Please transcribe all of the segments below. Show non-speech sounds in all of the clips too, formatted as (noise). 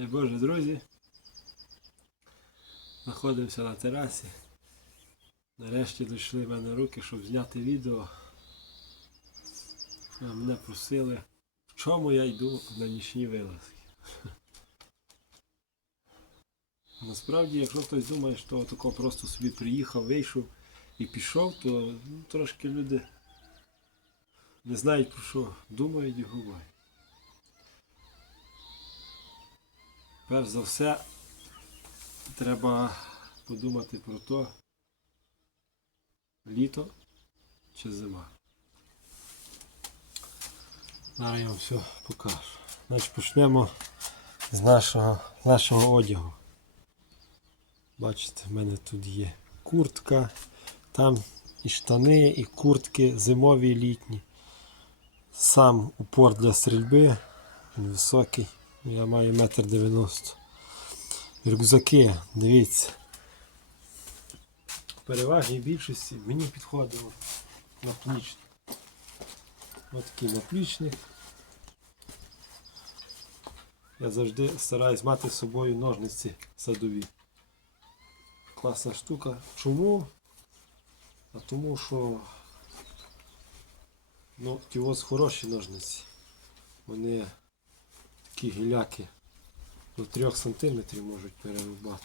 Дай Боже, друзі. Знаходимося на терасі. Нарешті дійшли в мене руки, щоб зняти відео. А мене просили, в чому я йду на нічні вилазки. (laughs) Насправді, якщо хтось думає, що тако просто собі приїхав, вийшов і пішов, то ну, трошки люди не знають про що думають і говорять. Перш за все, треба подумати про то, літо чи зима. Зараз я вам все покажу. Значить, почнемо з нашого, нашого одягу. Бачите, в мене тут є куртка, там і штани, і куртки зимові літні. Сам упор для стрільби, він високий, я маю метр дев'яносто. Рюкзаки, дивіться. В переважній більшості мені підходило наплічник. Ось такий наплічник. Я завжди стараюсь мати з собою ножниці садові. Класна штука. Чому? А тому що ну, ті ось хороші ножниці. Вони такі гіляки до 3 см можуть перерубати.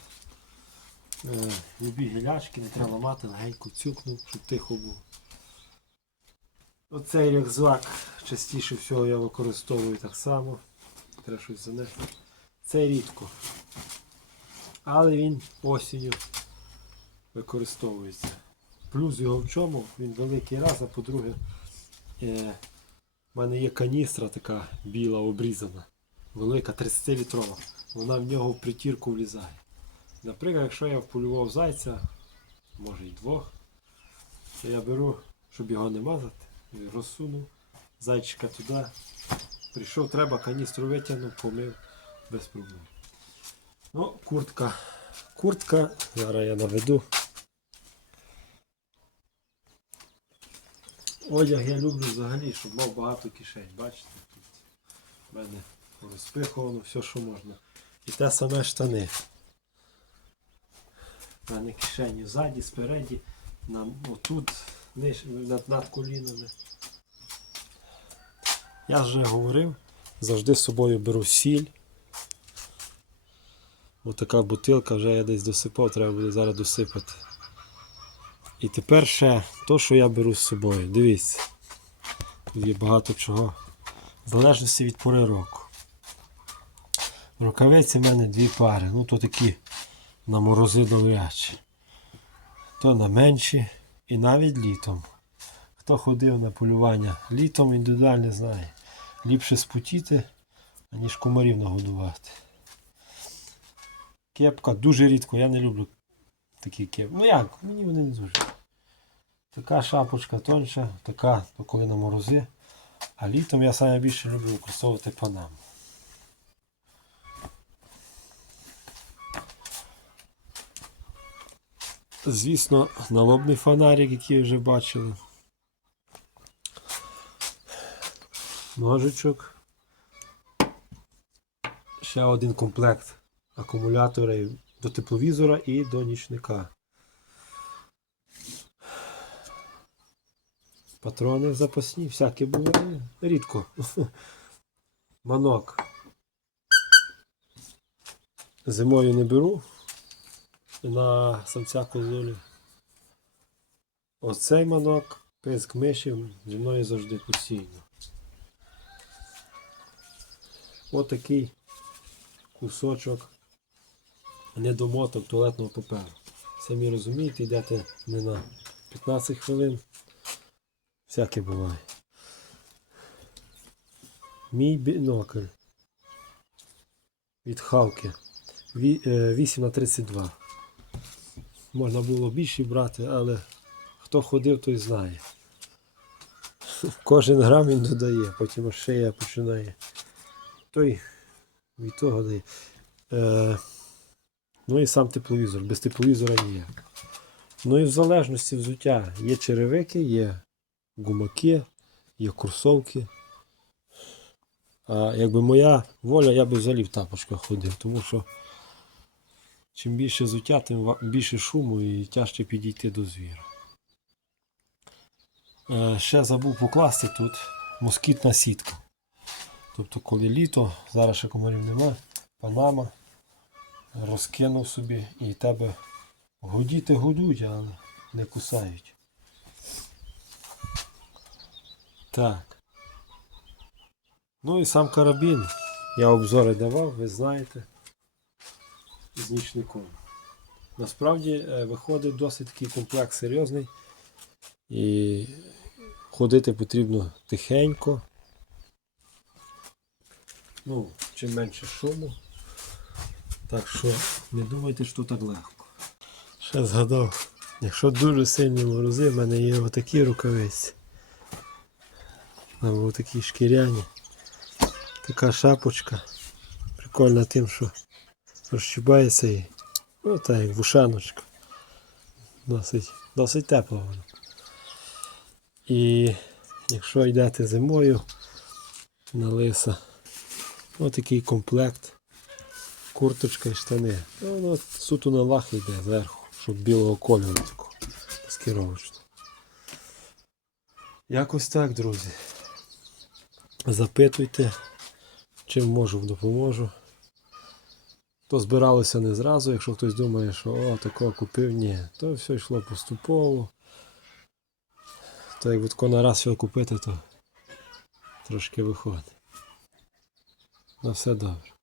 Е, любі гілячки не треба ламати, легенько цюкнув, щоб тихо було. Оцей рюкзак частіше всього я використовую так само. Треба щось занести. Це рідко. Але він осінню використовується. Плюс його в чому? Він великий раз, а по-друге, е, в мене є каністра така біла обрізана, велика, 30-літрова. Вона в нього в притірку влізає. Наприклад, якщо я вполював зайця, може й двох, то я беру, щоб його не мазати, і розсунув зайчика туди. Прийшов, треба, каністру витягнув, помив без проблем. Ну, куртка. Куртка, зараз я наведу. Одяг я люблю взагалі, щоб мав багато кишень. Бачите, тут в мене розпиховано все, що можна. І те саме штани. У мене кишені ззаді, спереді, на, отут, ниж, над, над колінами. Я вже говорив, завжди з собою беру сіль. Ось така бутилка, вже я десь досипав, треба буде зараз досипати. І тепер ще то, що я беру з собою. Дивіться. Тут є багато чого. В залежності від пори року. Рукавиці в мене дві пари. Ну то такі на морози добрячі. То на менші і навіть літом. Хто ходив на полювання літом, індивідуально знає. Ліпше спотіти, аніж комарів нагодувати. Кепка дуже рідко, я не люблю такі кепки. Ну як, мені вони не дуже. Така шапочка тонша, така, коли на морози. А літом я саме більше люблю використовувати панаму. Звісно, налобний фонарик, який вже бачили. Ножичок. Ще один комплект акумуляторів до тепловізора і до нічника. Патрони запасні, всякі буває. Рідко. Манок. Зимою не беру на самця козулі. Оцей манок, писк миші зі мною завжди постійно. Отакий кусочок недомоток туалетного паперу. Самі розумієте, йдете не на 15 хвилин. Всяке буває. Мій бінокль від Халки е, 8 на 32. Можна було більше брати, але хто ходив, той знає. Кожен грам він додає, потім аж шия починає. Той від того дає. Е, ну і сам тепловізор. Без тепловізора ніяк. Ну і в залежності взуття. Є черевики, є гумаки, є курсовки. А якби моя воля, я би взагалі в тапочках ходив, тому що чим більше взуття, тим більше шуму і тяжче підійти до звіра. Е, Ще забув покласти тут москітна сітка. Тобто, коли літо, зараз ще комарів нема, панама розкинув собі і тебе гудіти гудуть, але не кусають. Так. Ну і сам карабін. Я обзори давав, ви знаєте. З нічником. Насправді е, виходить досить такий комплект серйозний. І ходити потрібно тихенько. Ну, чим менше шуму. Так що не думайте, що так легко. Ще згадав, якщо дуже сильні морози, в мене є отакі рукавиці. Або такі шкіряні. Така шапочка. Прикольна тим, що розчібається і ну так як вушаночка. Досить, досить тепло воно. І якщо йдете зимою на лиса, отакий комплект. Курточка і штани. Ну, воно суто на лах йде зверху, щоб білого кольору такого маскировочного. Якось так, друзі. Запитуйте, чим можу, допоможу. То збиралося не зразу, якщо хтось думає, що о, такого купив, ні. То все йшло поступово. То якби тако на раз його купити, то трошки виходить. На все добре.